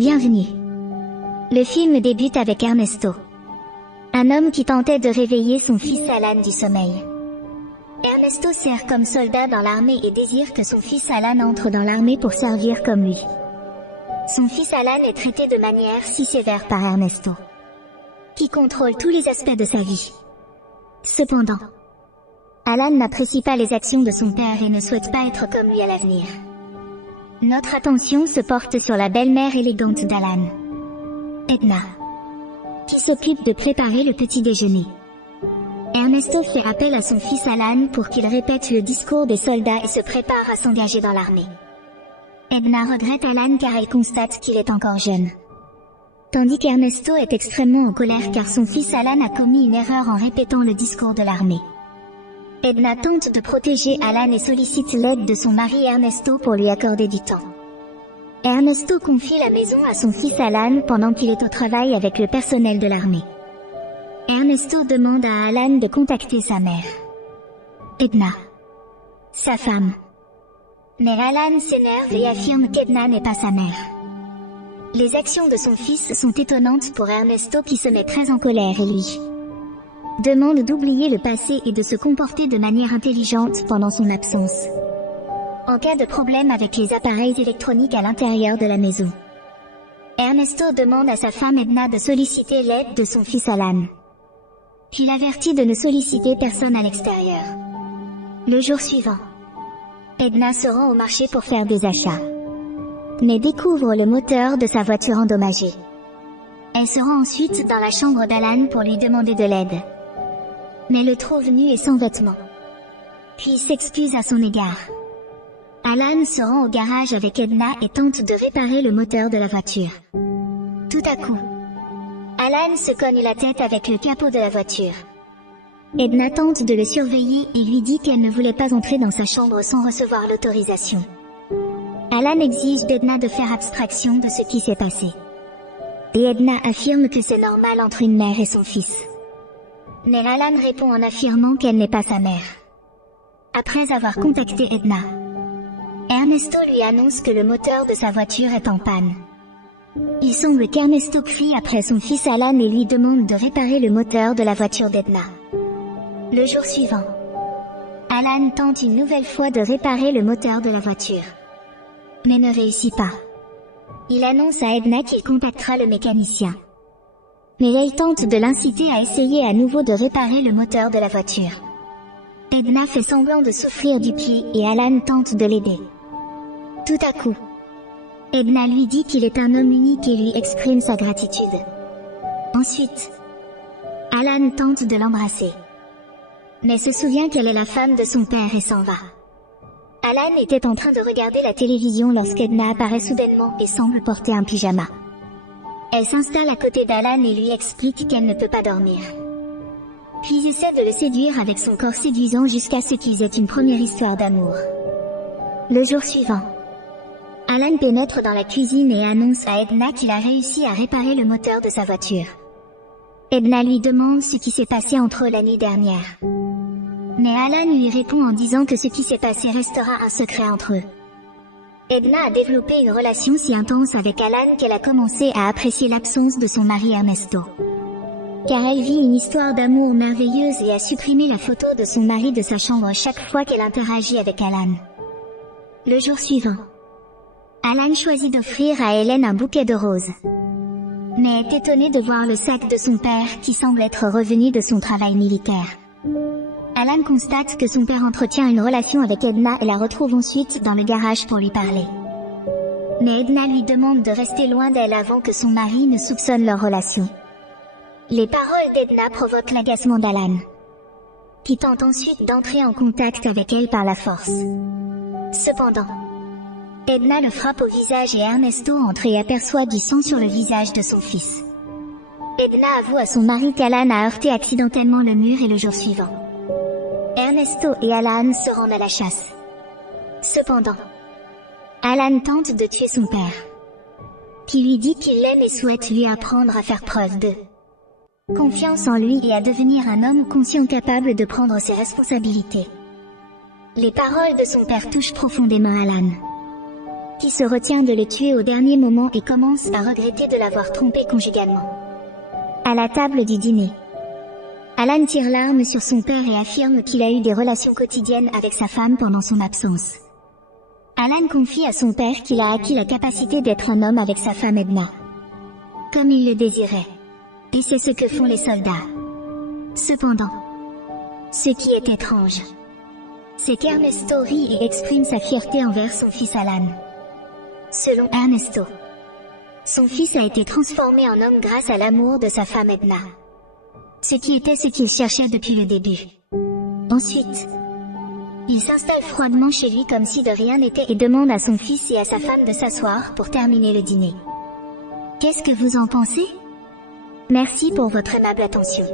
Bienvenue. Le film débute avec Ernesto, un homme qui tentait de réveiller son fils Alan du sommeil. Ernesto sert comme soldat dans l'armée et désire que son fils Alan entre dans l'armée pour servir comme lui. Son fils Alan est traité de manière si sévère par Ernesto, qui contrôle tous les aspects de sa vie. Cependant, Alan n'apprécie pas les actions de son père et ne souhaite pas être comme lui à l'avenir. Notre attention se porte sur la belle-mère élégante d'Alan, Edna, qui s'occupe de préparer le petit déjeuner. Ernesto fait appel à son fils Alan pour qu'il répète le discours des soldats et se prépare à s'engager dans l'armée. Edna regrette Alan car elle constate qu'il est encore jeune, tandis qu'Ernesto est extrêmement en colère car son fils Alan a commis une erreur en répétant le discours de l'armée. Edna tente de protéger Alan et sollicite l'aide de son mari Ernesto pour lui accorder du temps. Ernesto confie la maison à son fils Alan pendant qu'il est au travail avec le personnel de l'armée. Ernesto demande à Alan de contacter sa mère, Edna, sa femme. Mais Alan s'énerve et affirme qu'Edna n'est pas sa mère. Les actions de son fils sont étonnantes pour Ernesto qui se met très en colère et lui demande d'oublier le passé et de se comporter de manière intelligente pendant son absence, en cas de problème avec les appareils électroniques à l'intérieur de la maison. Ernesto demande à sa femme Edna de solliciter l'aide de son fils Alan, puis l'avertit de ne solliciter personne à l'extérieur. Le jour suivant, Edna se rend au marché pour faire des achats, mais découvre le moteur de sa voiture endommagé. Elle se rend ensuite dans la chambre d'Alan pour lui demander de l'aide, mais le trouve nu et sans vêtements, puis s'excuse à son égard. Alan se rend au garage avec Edna et tente de réparer le moteur de la voiture. Tout à coup, Alan se cogne la tête avec le capot de la voiture. Edna tente de le surveiller et lui dit qu'elle ne voulait pas entrer dans sa chambre sans recevoir l'autorisation. Alan exige d'Edna de faire abstraction de ce qui s'est passé. Et Edna affirme que c'est normal entre une mère et son fils. Mais Alan répond en affirmant qu'elle n'est pas sa mère. Après avoir contacté Edna, Ernesto lui annonce que le moteur de sa voiture est en panne. Il semble qu'Ernesto crie après son fils Alan et lui demande de réparer le moteur de la voiture d'Edna. Le jour suivant, Alan tente une nouvelle fois de réparer le moteur de la voiture, mais ne réussit pas. Il annonce à Edna qu'il contactera le mécanicien, mais elle tente de l'inciter à essayer à nouveau de réparer le moteur de la voiture. Edna fait semblant de souffrir du pied et Alan tente de l'aider. Tout à coup, Edna lui dit qu'il est un homme unique et lui exprime sa gratitude. Ensuite, Alan tente de l'embrasser, mais se souvient qu'elle est la femme de son père et s'en va. Alan était en train de regarder la télévision lorsqu'Edna apparaît soudainement et semble porter un pyjama. Elle s'installe à côté d'Alan et lui explique qu'elle ne peut pas dormir. Puis essaie de le séduire avec son corps séduisant jusqu'à ce qu'ils aient une première histoire d'amour. Le jour suivant, Alan pénètre dans la cuisine et annonce à Edna qu'il a réussi à réparer le moteur de sa voiture. Edna lui demande ce qui s'est passé entre eux la nuit dernière. Mais Alan lui répond en disant que ce qui s'est passé restera un secret entre eux. Edna a développé une relation si intense avec Alan qu'elle a commencé à apprécier l'absence de son mari Ernesto, car elle vit une histoire d'amour merveilleuse et a supprimé la photo de son mari de sa chambre chaque fois qu'elle interagit avec Alan. Le jour suivant, Alan choisit d'offrir à Hélène un bouquet de roses, mais est étonné de voir le sac de son père qui semble être revenu de son travail militaire. Alan constate que son père entretient une relation avec Edna et la retrouve ensuite dans le garage pour lui parler. Mais Edna lui demande de rester loin d'elle avant que son mari ne soupçonne leur relation. Les paroles d'Edna provoquent l'agacement d'Alan, qui tente ensuite d'entrer en contact avec elle par la force. Cependant, Edna le frappe au visage et Ernesto entre et aperçoit du sang sur le visage de son fils. Edna avoue à son mari qu'Alan a heurté accidentellement le mur et le jour suivant, Ernesto et Alan se rendent à la chasse. Cependant, Alan tente de tuer son père, qui lui dit qu'il l'aime et souhaite lui apprendre à faire preuve de confiance en lui et à devenir un homme conscient capable de prendre ses responsabilités. Les paroles de son père touchent profondément Alan, qui se retient de le tuer au dernier moment et commence à regretter de l'avoir trompé conjugalement. À la table du dîner, Alan tire l'arme sur son père et affirme qu'il a eu des relations quotidiennes avec sa femme pendant son absence. Alan confie à son père qu'il a acquis la capacité d'être un homme avec sa femme Edna, comme il le désirait. Et c'est ce que font les soldats. Cependant, ce qui est étrange, c'est qu'Ernesto rit et exprime sa fierté envers son fils Alan. Selon Ernesto, son fils a été transformé en homme grâce à l'amour de sa femme Edna. Ce qui était ce qu'il cherchait depuis le début. Ensuite, il s'installe froidement chez lui comme si de rien n'était et demande à son fils et à sa femme de s'asseoir pour terminer le dîner. Qu'est-ce que vous en pensez? Merci pour votre aimable attention.